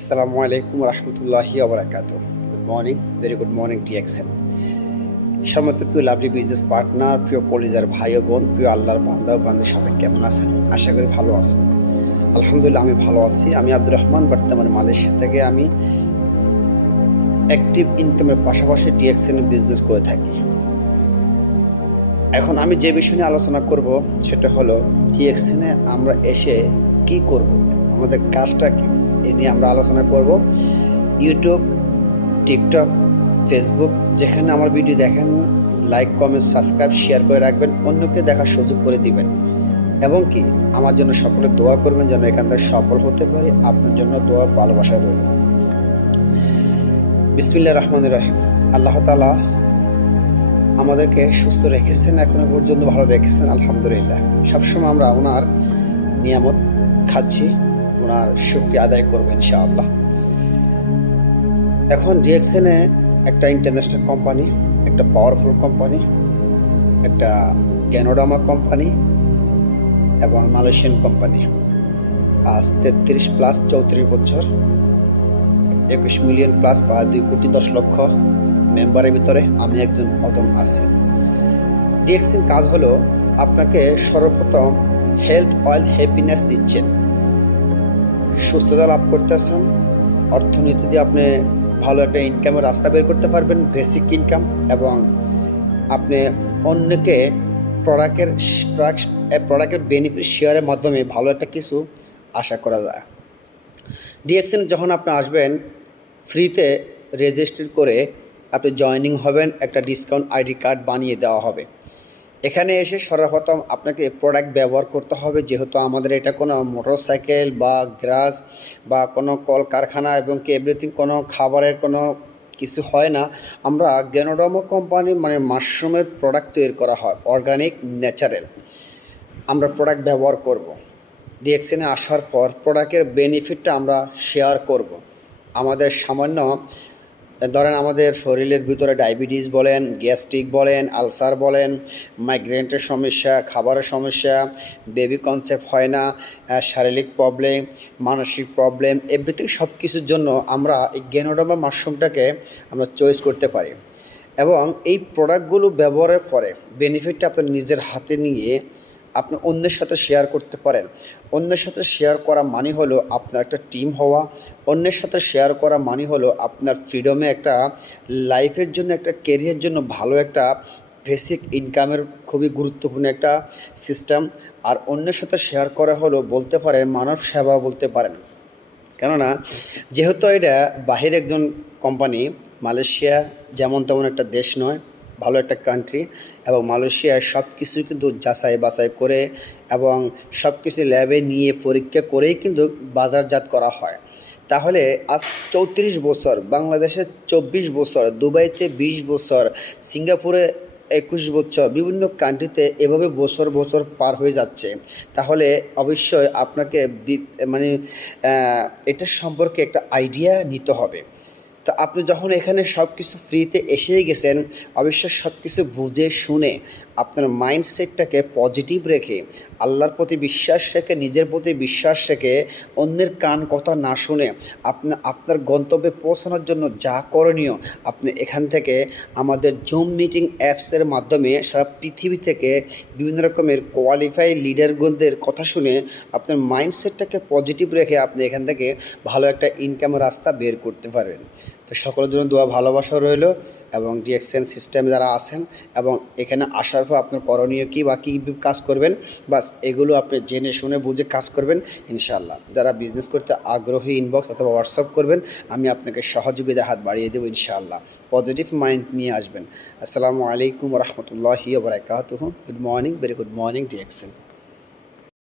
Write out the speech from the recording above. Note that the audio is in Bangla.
আসসালামু আলাইকুম রহমতুল্লাহি ওবরাকাতুহ। Good morning, very good morning DXN. সম্মানিত প্রিয় লাভলি বিজনেস পার্টনার, প্রিয় কলিজার ভাই ও বোন, প্রিয় আল্লাহর বান্দা ও বান্দা, সবাই কেমন আছেন? আশা করি ভালো আছেন। আলহামদুলিল্লাহ আমি ভালো আছি। আমি আব্দুর রহমান, বর্তমানে মালয়েশিয়া থেকে আমি অ্যাক্টিভ ইনকামের পাশাপাশি ডিএক্সএন বিজনেস করে থাকি। এখন আমি যে বিষয় নিয়ে আলোচনা করব সেটা হলো ডিএক্সএনে আমরা এসে কি করব, আমাদের কাজটা কি, এ নিয়ে আমরা আলোচনা করব। ইউটিউব, টিকটক, ফেসবুক, যেখানে আমার ভিডিও দেখেন, লাইক, কমেন্ট, সাবস্ক্রাইব, শেয়ার করে রাখবেন, অন্যকে দেখার সুযোগ করে দিবেন এবং কি আমার জন্য সকলে দোয়া করবেন যেন এখান থেকে সফল হতে পারি। আপনার জন্য দোয়া, ভালোবাসা রইল। বিসমিল্লাহির রহমানির রহিম। আল্লাহ তাআলা আমাদেরকে সুস্থ রেখেছেন, এখনো পর্যন্ত ভালো রেখেছেন, আলহামদুলিল্লাহ। সবসময় আমরা ওনার নিয়ামত খাচ্ছি, ওনার শুকরিয়া আদায় করবো ইনশাআল্লাহ। এখন ডিএক্সএনে একটা ইন্টারন্যাশনাল কোম্পানি, একটা পাওয়ারফুল কোম্পানি, একটা গ্যানোডামা কোম্পানি এবং মালয়েশিয়ান কোম্পানি। আজ 33+34 বছর, 21 মিলিয়ন প্লাস বা 2 কোটি 10 লক্ষ মেম্বারের ভিতরে আমি একজন অদম আছি। ডিএক্সএন কাজ হলো আপনাকে সর্বপ্রথম হেলথ, অয়েল, হ্যাপিনেস দিচ্ছেন, সুস্থতা লাভ করতেছেন, অর্থনীতি দিয়ে আপনি ভালো একটা ইনকামের রাস্তা বের করতে পারবেন, বেসিক ইনকাম, এবং আপনি অন্যকে প্রোডাক্টের বেনিফিট শেয়ারের মাধ্যমে ভালো একটা কিছু আশা করা যায়। ডিএক্সএন যখন আপনি আসবেন, ফ্রিতে রেজিস্ট্রি করে আপনি জয়েনিং হবেন, একটা ডিসকাউন্ট আইডি কার্ড বানিয়ে দেওয়া হবে। এখানে এসে সর্বপ্রথম আপনাকে প্রোডাক্ট ব্যবহার করতে হবে, যেহেতু আমাদের এটা কোনো মোটরসাইকেল বা গ্যারাজ বা কোনো কলকারখানা এবং কি এভরিথিং, কোনো খাবারের কোনো কিছু হয় না। আমরা গ্যানোডামা কোম্পানি মানে মাশরুমের প্রোডাক্ট তৈরি করা হয়, অর্গানিক, ন্যাচারাল। আমরা প্রোডাক্ট ব্যবহার করব। ডিএক্সএনে আসার পর প্রোডাক্টের বেনিফিটটা আমরা শেয়ার করব। আমাদের সামান্য ধরেন আমাদের শরীরের ভিতরে ডায়াবেটিস বলেন, গ্যাস্ট্রিক বলেন, আলসার বলেন, মাইগ্রেনের সমস্যা, খাবারের সমস্যা, বেবি কনসেপ্ট হয় না, শারীরিক প্রবলেম, মানসিক প্রবলেম, এভরিথিং, সব কিছুর জন্য আমরা এই গ্যানোডামা মাশরুমটাকে আমরা চয়েস করতে পারি। এবং এই প্রোডাক্টগুলো ব্যবহারের পরে বেনিফিটটা আপনি নিজের হাতে নিয়ে আপনি অন্যের সাথে শেয়ার করতে পারেন। অন্যের সাথে শেয়ার করা মানে হলো আপনার একটা টিম হওয়া, অন্যের সাথে শেয়ার করা মানে হলো আপনার ফ্রিডমে একটা লাইফের জন্য, একটা কেরিয়ারের জন্য ভালো একটা বেসিক ইনকামের খুবই গুরুত্বপূর্ণ একটা সিস্টেম। আর অন্যের সাথে শেয়ার করা হলো বলতে পারেন মানব সেবা বলতে পারেন। কেননা যেহেতু এটা বাহির একজন কোম্পানি, মালয়েশিয়া যেমন তেমন একটা দেশ নয়, ভালো একটা কান্ট্রি, এবং মালয়েশিয়ায় সব কিছু কিন্তু যাচাই বাছাই করে এবং সব কিছু ল্যাবে নিয়ে পরীক্ষা করেই কিন্তু বাজারজাত করা হয়। তাহলে আজ 34 বছর, বাংলাদেশে 24 বছর, দুবাইতে 20 বছর, সিঙ্গাপুরে 21 বছর, বিভিন্ন কান্ট্রিতে এভাবে বছর বছর পার হয়ে যাচ্ছে। তাহলে অবশ্যই আপনাকে মানে এটার সম্পর্কে একটা আইডিয়া নিতে হবে। তো আপনি যখন এখানে সব কিছু ফ্রিতে এসেই গেছেন, অবশ্যই সব কিছু বুঝে শুনে আপনার মাইন্ডসেটটাকে পজিটিভ রেখে, আল্লাহর প্রতি বিশ্বাস রেখে, নিজের প্রতি বিশ্বাস রেখে, অন্যের কান কথা না শুনে আপনার গন্তব্যে পৌঁছানোর জন্য যা করণীয় আপনি এখান থেকে আমাদের জুম মিটিং অ্যাপসের মাধ্যমে সারা পৃথিবী থেকে বিভিন্ন রকমের কোয়ালিফাই লিডারগণদের কথা শুনে আপনার মাইন্ডসেটটাকে পজিটিভ রেখে আপনি এখান থেকে ভালো একটা ইনকামের রাস্তা বের করতে পারবেন। তো সকলের জন্য দোয়া, ভালোবাসা রইল। এবং ডিএক্সএন সিস্টেমে যারা আছেন এবং এখানে আসার পর আপনার করণীয় কী বা কী কাজ করবেন, বাস এগুলো আপনি জেনে শুনে বুঝে কাজ করবেন ইনশাআল্লাহ। যারা বিজনেস করতে আগ্রহী, ইনবক্স অথবা হোয়াটসঅ্যাপ করবেন, আমি আপনাকে সহযোগিতা হাত বাড়িয়ে দেবো ইনশাআল্লাহ। পজিটিভ মাইন্ড নিয়ে আসবেন। আসসালামু আলাইকুম রহমতুল্লাহি ওয়া বারাকাতুহু। Good morning, very good morning DXN.